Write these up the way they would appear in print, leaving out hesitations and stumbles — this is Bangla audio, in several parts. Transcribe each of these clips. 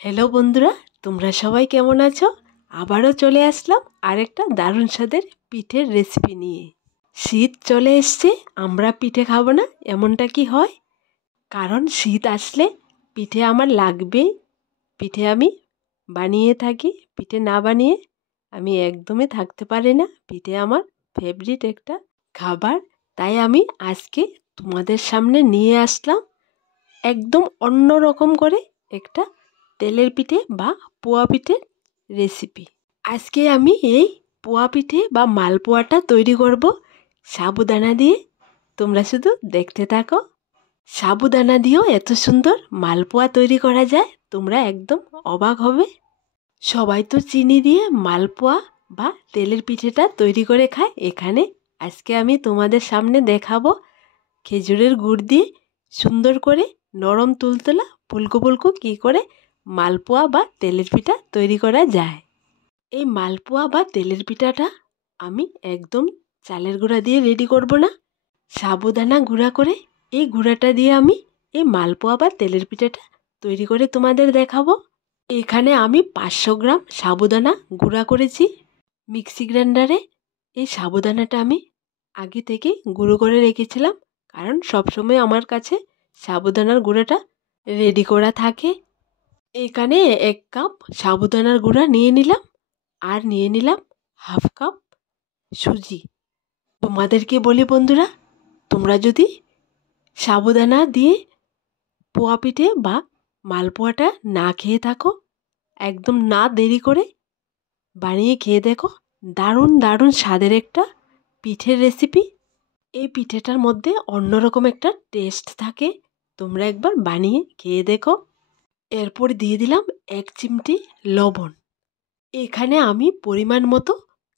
হ্যালো বন্ধুরা, তোমরা সবাই কেমন আছো? আবারও চলে আসলাম আরেকটা দারুণ স্বাদের পিঠের রেসিপি নিয়ে। শীত চলে এসছে, আমরা পিঠে খাবো না এমনটা কি হয়? কারণ শীত আসলে পিঠে আমার লাগবেই। পিঠে আমি বানিয়ে থাকি, পিঠে না বানিয়ে আমি একদমই থাকতে পারি না। পিঠে আমার ফেভারিট একটা খাবার। তাই আমি আজকে তোমাদের সামনে নিয়ে আসলাম একদম অন্য রকম করে একটা তেলের পিঠে বা পোয়া পিঠের রেসিপি। আজকে আমি এই পোয়া পিঠে বা মালপোয়াটা তৈরি করব সাবুদানা দিয়ে। তোমরা শুধু দেখতে থাকো। সাবুদানা দিয়েও এত সুন্দর মালপোয়া তৈরি করা যায়, তোমরা একদম অবাক হবে। সবাই তো চিনি দিয়ে মালপোয়া বা তেলের পিঠেটা তৈরি করে খায়। এখানে আজকে আমি তোমাদের সামনে দেখাবো খেজুরের গুড় দিয়ে সুন্দর করে নরম তুলতুলা ফুলকো ফুলকো কী করে মালপোয়া বা তেলের পিঠা তৈরি করা যায়। এই মালপোয়া বা তেলের পিঠাটা আমি একদম চালের গুঁড়া দিয়ে রেডি করব না, সাবুদানা গুঁড়া করে এই গুঁড়াটা দিয়ে আমি এই মালপোয়া বা তেলের পিঠাটা তৈরি করে তোমাদের দেখাবো। এখানে আমি 500 গ্রাম সাবুদানা গুঁড়া করেছি মিক্সি গ্রাইন্ডারে। এই সাবুদানাটা আমি আগে থেকে গুঁড়ো করে রেখেছিলাম, কারণ সবসময় আমার কাছে সাবুদানার গুঁড়াটা রেডি করা থাকে। এখানে 1 কাপ সাবুদানার গুঁড়া নিয়ে নিলাম, আর নিয়ে নিলাম হাফ কাপ সুজি। তোমাদেরকে বলি বন্ধুরা, তোমরা যদি সাবুদানা দিয়ে পোয়া পিঠে বা মালপোয়াটা না খেয়ে থাকো, একদম না দেরি করে বানিয়ে খেয়ে দেখো। দারুণ দারুণ স্বাদের একটা পিঠের রেসিপি। এই পিঠেটার মধ্যে অন্যরকম একটা টেস্ট থাকে, তোমরা একবার বানিয়ে খেয়ে দেখো। এরপর দিয়ে দিলাম 1 চিমটি লবণ। এখানে আমি পরিমাণ মতো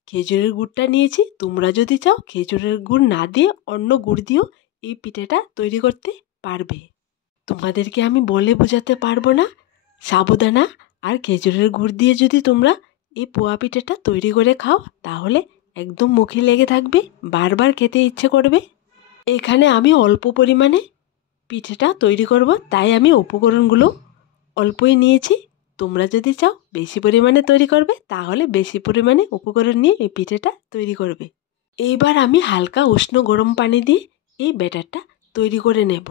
খেজুরের গুড়টা নিয়েছি। তোমরা যদি চাও খেজুরের গুড় না দিয়ে অন্য গুড় দিয়েও এই পিঠেটা তৈরি করতে পারবে। তোমাদেরকে আমি বলে বোঝাতে পারবো না। সাবুদানা আর খেজুরের গুড় দিয়ে যদি তোমরা এই পোয়া পিঠেটা তৈরি করে খাও, তাহলে একদম মুখে লেগে থাকবে, বারবার খেতে ইচ্ছে করবে। এখানে আমি অল্প পরিমাণে পিঠেটা তৈরি করব, তাই আমি উপকরণগুলো অল্পই নিয়েছি। তোমরা যদি চাও বেশি পরিমাণে তৈরি করবে, তাহলে বেশি পরিমাণে উপকরণ নিয়ে এই পিঠেটা তৈরি করবে। এইবার আমি হালকা উষ্ণ গরম পানি দিয়ে এই ব্যাটারটা তৈরি করে নেব।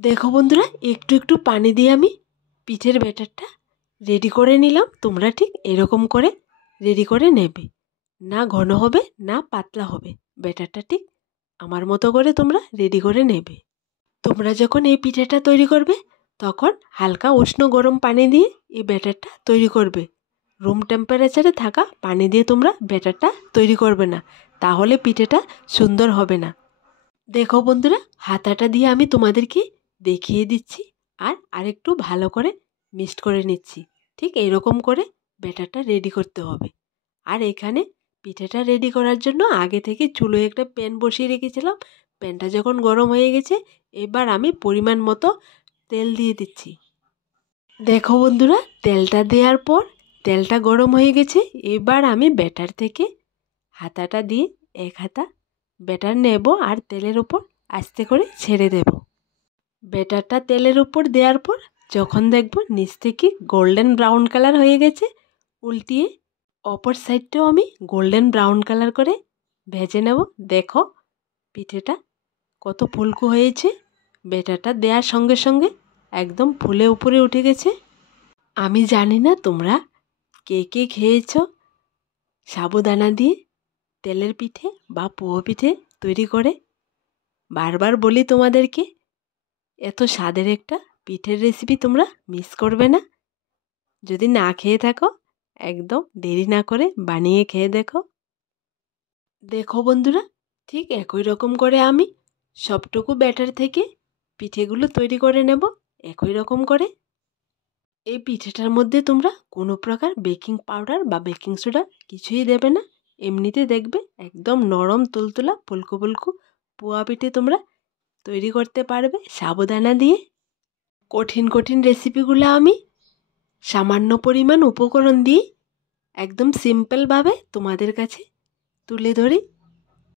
দেখো বন্ধুরা, একটু একটু পানি দিয়ে আমি পিঠের ব্যাটারটা রেডি করে নিলাম। তোমরা ঠিক এরকম করে রেডি করে নেবে, না ঘন হবে না পাতলা হবে। ব্যাটারটা ঠিক আমার মতো করে তোমরা রেডি করে নেবে। তোমরা যখন এই পিঠেটা তৈরি করবে, তখন হালকা উষ্ণ গরম পানি দিয়ে এই ব্যাটারটা তৈরি করবে। রুম টেম্পারেচারে থাকা পানি দিয়ে তোমরা ব্যাটারটা তৈরি করবে না, তাহলে পিঠেটা সুন্দর হবে না। দেখো বন্ধুরা, হাতাটা দিয়ে আমি তোমাদেরকে দেখিয়ে দিচ্ছি, আর আরেকটু ভালো করে মিক্সড করে নিচ্ছি। ঠিক এইরকম করে ব্যাটারটা রেডি করতে হবে। আর এখানে পিঠেটা রেডি করার জন্য আগে থেকে চুলোয় একটা প্যান বসিয়ে রেখেছিলাম। প্যানটা যখন গরম হয়ে গেছে, এবার আমি পরিমাণ মতো তেল দিয়ে দিচ্ছি। দেখো বন্ধুরা, তেলটা দেওয়ার পর তেলটা গরম হয়ে গেছে। এবার আমি ব্যাটার থেকে হাতাটা দিয়ে 1 হাতা ব্যাটার নেব, আর তেলের উপর আস্তে করে ছেড়ে দেব। ব্যাটারটা তেলের উপর দেওয়ার পর যখন দেখব নিচ থেকে গোল্ডেন ব্রাউন কালার হয়ে গেছে, উল্টিয়ে অপর সাইডটাও আমি গোল্ডেন ব্রাউন কালার করে ভেজে নেব। দেখো পিঠেটা কত ফুলকো হয়েছে। ব্যাটারটা দেওয়ার সঙ্গে সঙ্গে একদম ফুলে উপরে উঠে গেছে। আমি জানি না তোমরা কে কে খেয়েছ সাবুদানা দিয়ে তেলের পিঠে বা পোয়া পিঠে তৈরি করে। বারবার বলি তোমাদেরকে, এত স্বাদের একটা পিঠের রেসিপি তোমরা মিস করবে না। যদি না খেয়ে থাকো, একদম দেরি না করে বানিয়ে খেয়ে দেখো। দেখো বন্ধুরা, ঠিক একই রকম করে আমি সবটুকু ব্যাটার থেকে পিঠেগুলো তৈরি করে নেব একই রকম করে। এই পিঠেটার মধ্যে তোমরা কোনো প্রকার বেকিং পাউডার বা বেকিং সোডা কিছুই দেবে না। এমনিতে দেখবে একদম নরম তুলতুলা ফুলকো ফুলকো পোয়া পিঠে তোমরা তৈরি করতে পারবে সাবুদানা দিয়ে। কঠিন কঠিন রেসিপিগুলো আমি সামান্য পরিমাণ উপকরণ দিয়ে একদম সিম্পলভাবে তোমাদের কাছে তুলে ধরি,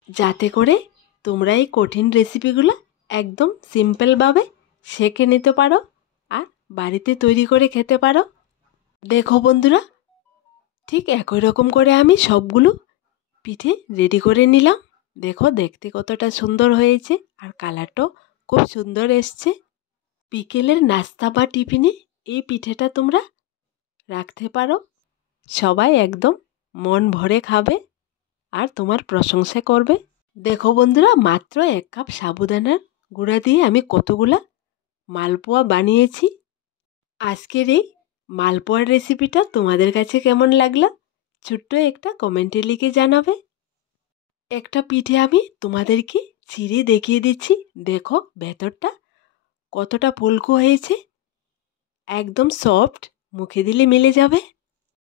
যাতে করে তোমরা এই কঠিন রেসিপিগুলো একদম সিম্পলভাবে শিখে নিতে পারো আর বাড়িতে তৈরি করে খেতে পারো। দেখো বন্ধুরা, ঠিক একই রকম করে আমি সবগুলো পিঠে রেডি করে নিলাম। দেখো দেখতে কতটা সুন্দর হয়েছে, আর কালারটাও খুব সুন্দর এসছে। বিকেলের নাস্তা বা টিফিনে এই পিঠেটা তোমরা রাখতে পারো। সবাই একদম মন ভরে খাবে আর তোমার প্রশংসা করবে। দেখো বন্ধুরা, মাত্র 1 কাপ সাবুদানার গুঁড়া দিয়ে আমি কতগুলা মালপোয়া বানিয়েছি। আজকের এই মালপোয়ার রেসিপিটা তোমাদের কাছে কেমন লাগলো ছোট্ট একটা কমেন্টে লিখে জানাবে। একটা পিঠে আমি তোমাদেরকে ছিঁড়ে দেখিয়ে দিচ্ছি। দেখো ভেতরটা কতটা ফুলকো হয়েছে, একদম সফট, মুখে দিলে মিলে যাবে।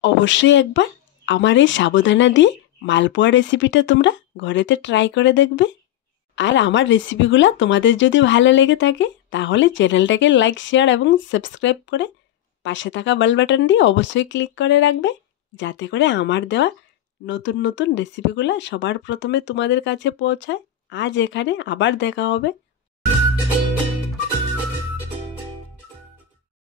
অবশ্যই একবার আমার এই সাবুদানা দিয়ে মালপোয়া রেসিপিটা তোমরা ঘরেতে ট্রাই করে দেখবে। আর আমার রেসিপিগুলো তোমাদের যদি ভালো লেগে থাকে তাহলে চ্যানেলটাকে লাইক, শেয়ার এবং সাবস্ক্রাইব করে পাশে থাকা বেল বাটন দিয়ে অবশ্যই ক্লিক করে রাখবে, যাতে করে আমার দেওয়া নতুন নতুন রেসিপিগুলো সবার প্রথমে তোমাদের কাছে পৌঁছায়। আজ এখানে আবার দেখা হবে